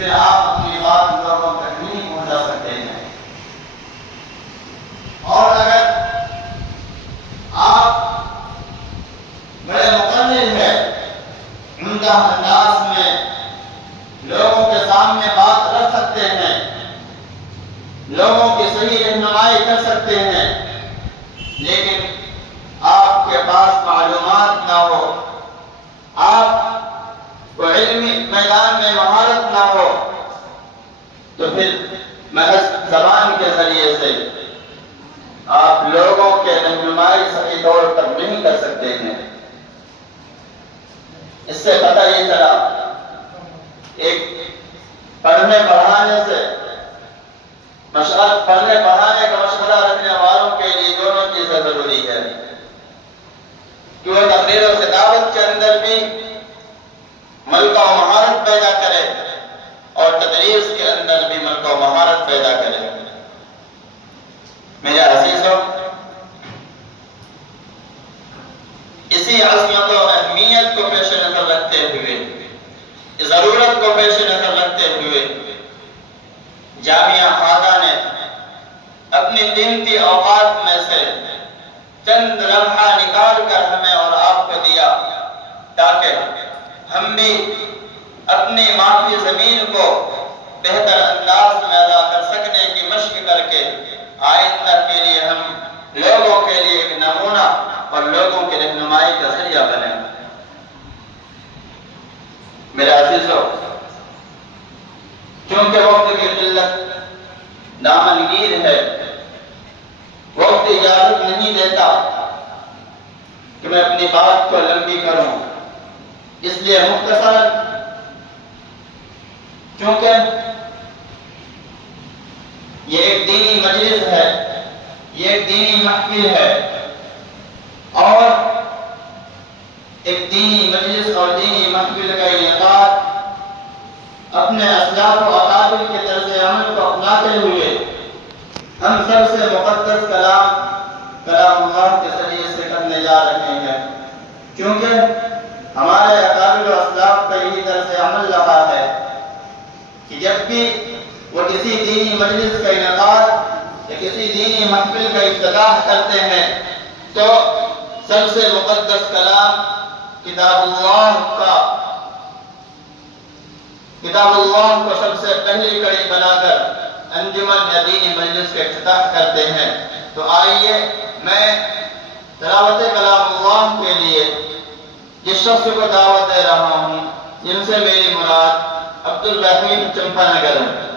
پھر آپ اپنی بات لوگوں تک نہیں پہنچا سکتے ہیں۔ اور اگر آپ بڑے مقرر ہیں، عمدہ انداز میں لوگوں کے سامنے بات رکھ سکتے ہیں، لوگوں کی صحیح رہنمائی کر سکتے ہیں، لیکن آپ کے پاس معلومات نہ ہو، آپ کو علمی میدان میں مہارت نہ ہو، تو پھر محض زبان کے ذریعے سے آپ لوگوں کے رہنمائی صحیح طور پر نہیں کر سکتے ہیں۔ اس سے پتہ یہ چلا ایک پڑھنے پڑھانے کا مشورہ رکھنے والوں کے لیے دونوں چیزیں ضروری ہے کہ وہ تقریر و خطابت کے اندر بھی ملکہ و مہارت پیدا کرے اور تدریس کے اندر بھی ملکہ و مہارت پیدا کرے۔ میرے عزیزوں، اسی عظمت و اہمیت کو پیش نظر رکھتے ہوئے، اس ضرورت کو پیش نظر رکھتے ہوئے جامعہ ہادہ نے اپنی قیمتی اوقات میں سے چند لمحہ نکال کر ہمیں اور آپ کو دیا تاکہ ہم بھی اپنی معافی زمین کو بہتر انداز میں ادا کر سکنے کی مشق کر کے آئندہ کے لیے ہم لوگوں کے لیے ایک نمونہ اور لوگوں کی رہنمائی کا ذریعہ بنے۔ میرے عزیزوں، چونکہ وقت کی قلت دامنگیر ہے، وقت اجازت نہیں دیتا کہ میں اپنی بات کو لمبی کروں، اس لیے مختصراً، چونکہ یہ ایک دینی مجلس ہے، یہ ایک دینی محفل ہے، اور ایک دینی مجلس اور دینی محفل کا انعقاد اپنے اسلاف و اکابر کے طرز عمل کو اپناتے ہوئے ہم سب سے مقدس کلام اللہ کے ذریعے سے کرنے جا رہے ہیں، کیونکہ ہمارے اکابر و اسلاف کا یہی طرز عمل رہا ہے کہ جب بھی وہ کسی دینی مجلس کا انعقاد یا کسی دینی محفل کا افتتاح کرتے ہیں تو سب سے مقدس کلام کتاب اللہ کو سب سے پہلی کڑی بنا کر انجمن یا دینی مجلس کا افتتاح کرتے ہیں۔ تو آئیے میں تلاوت کلام اللہ کے لیے جس شخص کو دعوت دے رہا ہوں، جن سے میری مراد عبد الرحیم چمپا نگر ہے۔